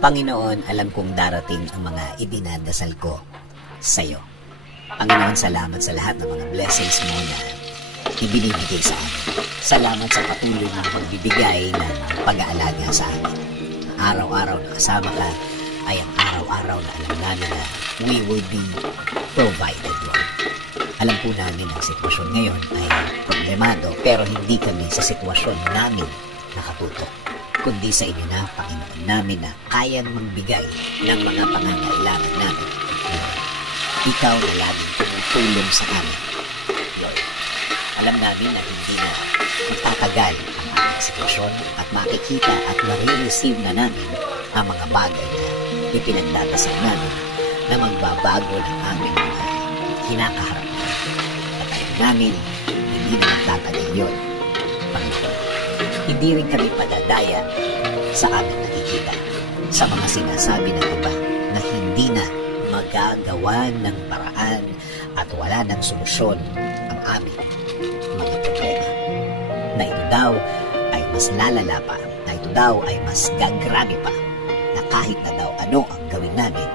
Panginoon, alam kong darating ang mga idinadasal ko sa iyo. Panginoon, salamat sa lahat ng mga blessings mo na ibinibigay sa amin. Salamat sa patuloy ng pagbibigay ng pag-aalaga sa amin. Araw-araw na kasama ka ay ang araw-araw na alam namin na we will be provided, Lord. Alam po namin ang sitwasyon ngayon ay problemado, pero hindi kami sa sitwasyon namin nakatutok, kundi sa inyo na, Panginoon namin, na kayang magbigay ng mga pangangailangan namin. Lord, ikaw na laging tumutulong sa amin, Lord. Alam namin na hindi na magtatagal ang aming sitwasyon at makikita at marireceive na namin ang mga bagay na ipinagdadasal namin na magbabago ng aming mga kinakaharap. At alam namin, hindi na magtatagal yun, Panginoon. Hindi rin kami padadaya sa aming nakikita, sa mga sinasabi ng iba na hindi na magagawa ng paraan at wala ng solusyon ang aming mga problema. Na ito daw ay mas lalala pa, na ito daw ay mas gagrabe pa, na kahit na daw ano ang gawin namin,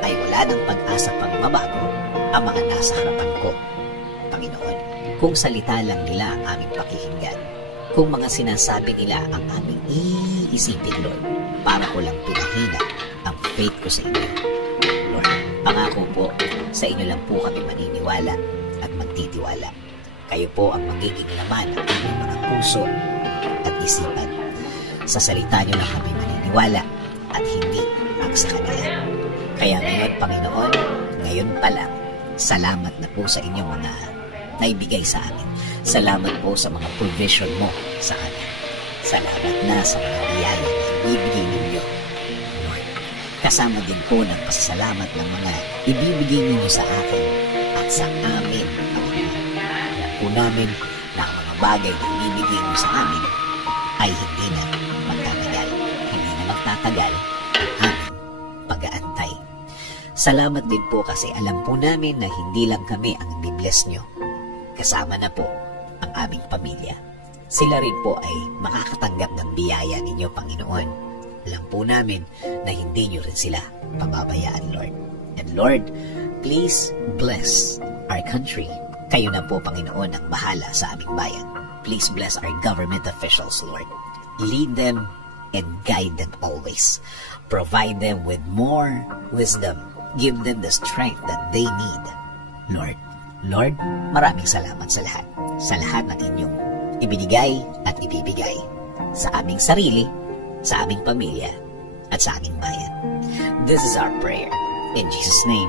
ay wala ng pag-asa pang mabago ang mga nasa harapan ko, Panginoon. Kung salita lang nila ang aming pakikinggan, kung mga sinasabi nila ang aming iisipin, Lord, para ko lang pinahina ang faith ko sa inyo. Lord, pangako po, sa inyo lang po kami maniniwala at magtitiwala. Kayo po ang magiging laman ng aming mga puso at isipan. Sa salita nyo lang kami maniniwala at hindi ang sa kanila. Kaya ngayon, Panginoon, ngayon pa lang, salamat na po sa inyong mga naibigay sa amin. Salamat po sa mga provision mo sa amin. Salamat na sa mga biyaya na ibibigay ninyo, Lord. Kasama din po ng pasasalamat ng mga ibibigay ninyo sa akin at sa amin, Panginoon. Alam po namin na ang mga bagay na ibibigay ninyo sa amin ay hindi na magtatagal. Hindi na magtatagal ang aming pag-aantay. Salamat din po kasi alam po namin na hindi lang kami ang ibibless nyo. Kasama na po ang aming pamilya. Sila rin po ay makakatanggap ng biyaya ninyo, Panginoon. Alam po namin na hindi nyo rin sila pababayaan, Lord. And Lord, please bless our country. Kayo na po, Panginoon, ang bahala sa aming bayan. Please bless our government officials, Lord. Lead them and guide them always. Provide them with more wisdom. Give them the strength that they need, Lord. Lord, maraming salamat sa lahat. Sa lahat ng inyong ibinigay at ibibigay sa aming sarili, sa aming pamilya, at sa aming bayan. This is our prayer. In Jesus' name,